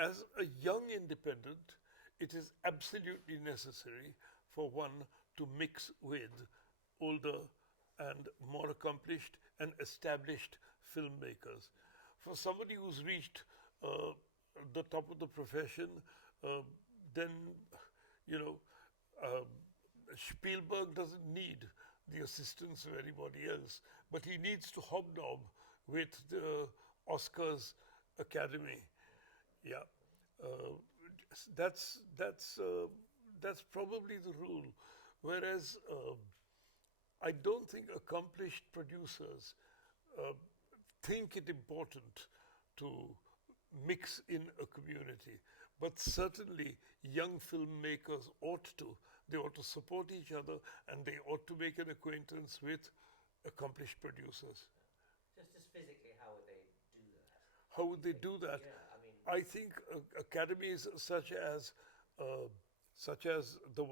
as a young independent, it is absolutely necessary for one to mix with older and more accomplished and established filmmakers. For somebody who's reached uh, the top of the profession, uh, then, you know, uh, Spielberg doesn't need the assistance of anybody else, but he needs to hobnob with the Oscars Academy. Yeah, uh, that's that's uh, that's probably the rule. Whereas I don't think accomplished producers uh, think it important to mix in a community. But certainly, young filmmakers ought to. They ought to support each other and they ought to make an acquaintance with accomplished producers. Just physically, how would they do that? How would You they think? do that? Yeah, I mean, I think academies uh, such as the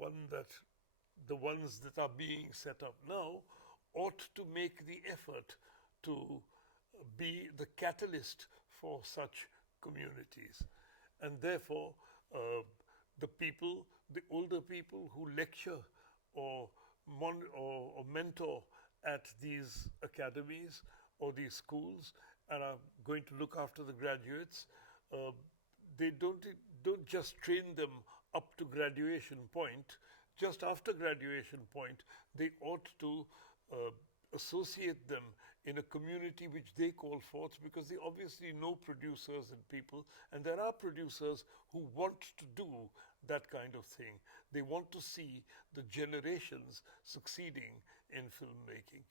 ones that are being set up now, ought to make the effort to be the catalyst for such communities, and therefore the people, the older people who lecture or or mentor at these academies or these schools and are going to look after the graduates, uh, they don't just train them up to graduation point. Just after graduation point, they ought to uh, associate them in a community which they call forth, because they obviously know producers and people, and there are producers who want to do that kind of thing. They want to see the generations succeeding in filmmaking.